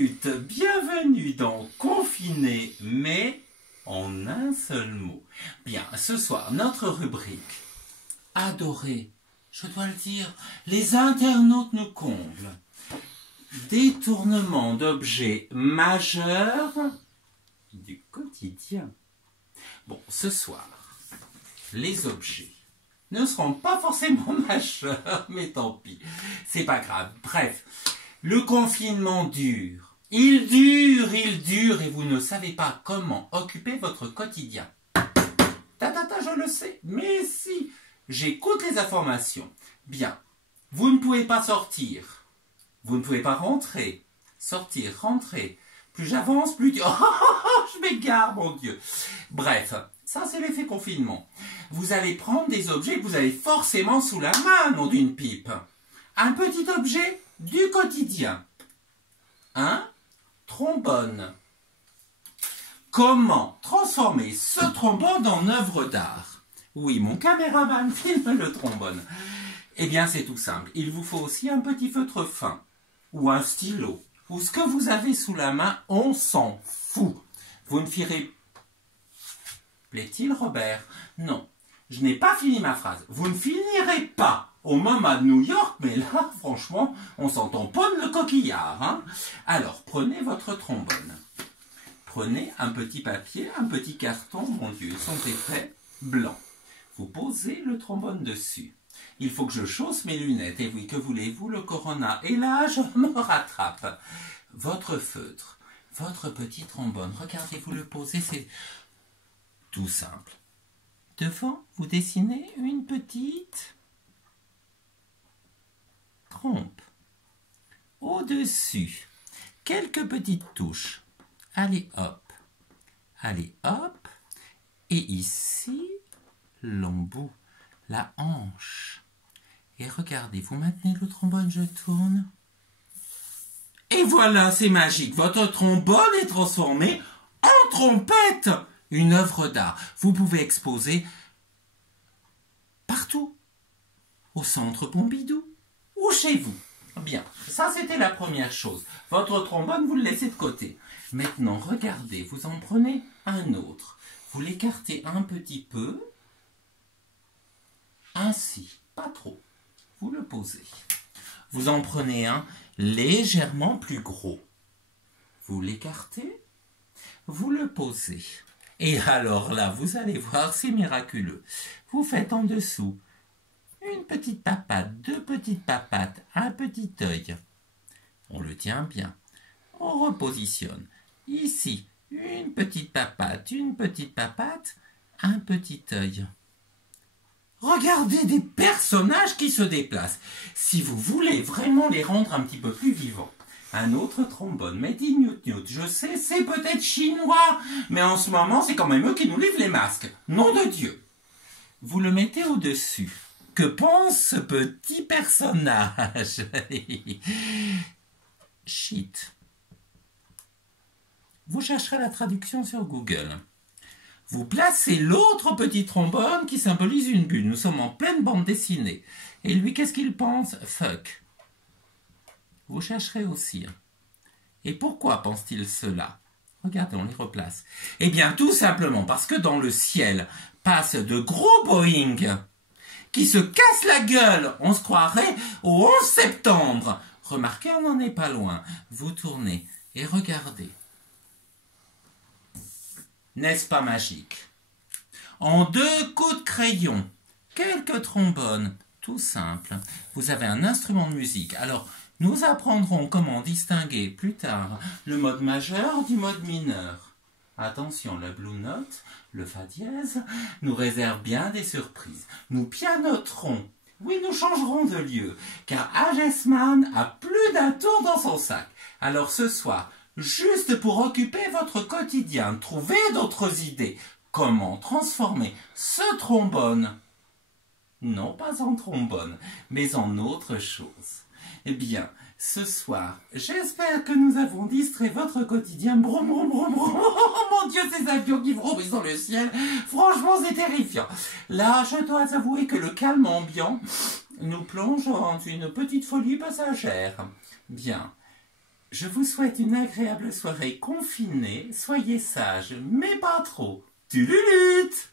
minutes, bienvenue dans Confiné, mais en un seul mot. Bien, ce soir, notre rubrique adorée, je dois le dire, les internautes nous comblent. Détournement d'objets majeurs du quotidien. Bon, ce soir, les objets ne seront pas forcément majeurs, mais tant pis, c'est pas grave. Bref, le confinement dure. Il dure, et vous ne savez pas comment occuper votre quotidien. Je le sais, mais si, j'écoute les informations. Bien, vous ne pouvez pas sortir, vous ne pouvez pas rentrer, sortir, rentrer. Plus j'avance, plus... je m'égare, mon Dieu. Bref, ça c'est l'effet confinement. Vous allez prendre des objets que vous avez forcément sous la main, nom d'une pipe. Un petit objet du quotidien. Un trombone. Comment transformer ce trombone en œuvre d'art? Oui, mon caméraman filme le trombone. Eh bien, c'est tout simple. Il vous faut aussi un petit feutre fin, ou un stylo, ou ce que vous avez sous la main, on s'en fout. Vous ne firez... Plaît-il, Robert? Non, je n'ai pas fini ma phrase. Vous ne finirez pas au MoMA de New York, mais là, franchement, on s'en tamponne le coquillard. Hein. Alors, prenez votre trombone. Prenez un petit papier, un petit carton, mon Dieu, ils sont épais, blancs. Vous posez le trombone dessus. Il faut que je chausse mes lunettes. Et oui, que voulez-vous, le corona? Et là, je me rattrape. Votre feutre, votre petit trombone, regardez, vous le posez, c'est tout simple. Devant, vous dessinez une petite trompe. Au-dessus, quelques petites touches. Allez hop, et ici, l'embout, la hanche. Et regardez, vous maintenez le trombone, je tourne. Et voilà, c'est magique, votre trombone est transformé en trompette. Une œuvre d'art. Vous pouvez exposer partout, au centre Pompidou ou chez vous. Bien, ça c'était la première chose. Votre trombone, vous le laissez de côté. Maintenant, regardez, vous en prenez un autre. Vous l'écartez un petit peu, ainsi, pas trop. Vous le posez. Vous en prenez un légèrement plus gros. Vous l'écartez, vous le posez. Et alors là, vous allez voir, c'est miraculeux. Vous faites en dessous une petite papate, deux petites papates, un petit œil. On le tient bien. On repositionne. Ici, une petite papate, un petit œil. Regardez des personnages qui se déplacent. Si vous voulez vraiment les rendre un petit peu plus vivants. Un autre trombone, made in Newt. Je sais, c'est peut-être chinois, mais en ce moment, c'est quand même eux qui nous livrent les masques. Nom de Dieu. Vous le mettez au-dessus. Que pense ce petit personnage? Shit. Vous chercherez la traduction sur Google. Vous placez l'autre petit trombone qui symbolise une bulle. Nous sommes en pleine bande dessinée. Et lui, qu'est-ce qu'il pense? Fuck. Vous chercherez aussi. Et pourquoi pense-t-il cela? Regardez, on les replace. Eh bien, tout simplement parce que dans le ciel passent de gros Boeing qui se cassent la gueule. On se croirait au 11 septembre. Remarquez, on n'en est pas loin. Vous tournez et regardez. N'est-ce pas magique? En 2 coups de crayon, quelques trombones, tout simple. Vous avez un instrument de musique. Alors, nous apprendrons comment distinguer plus tard le mode majeur du mode mineur. Attention, le Blue Note, le Fa dièse, nous réserve bien des surprises. Nous pianoterons. Oui, nous changerons de lieu, car Agesman a plus d'un tour dans son sac. Alors ce soir, juste pour occuper votre quotidien, trouvez d'autres idées. Comment transformer ce trombone, non pas en trombone, mais en autre chose. Eh bien, ce soir, j'espère que nous avons distrait votre quotidien. Brum, brum, brum, brum. Oh mon Dieu, ces avions qui vrombissent dans le ciel. Franchement, c'est terrifiant. Là, je dois avouer que le calme ambiant nous plonge dans une petite folie passagère. Bien. Je vous souhaite une agréable soirée confinée. Soyez sages, mais pas trop. Tululute!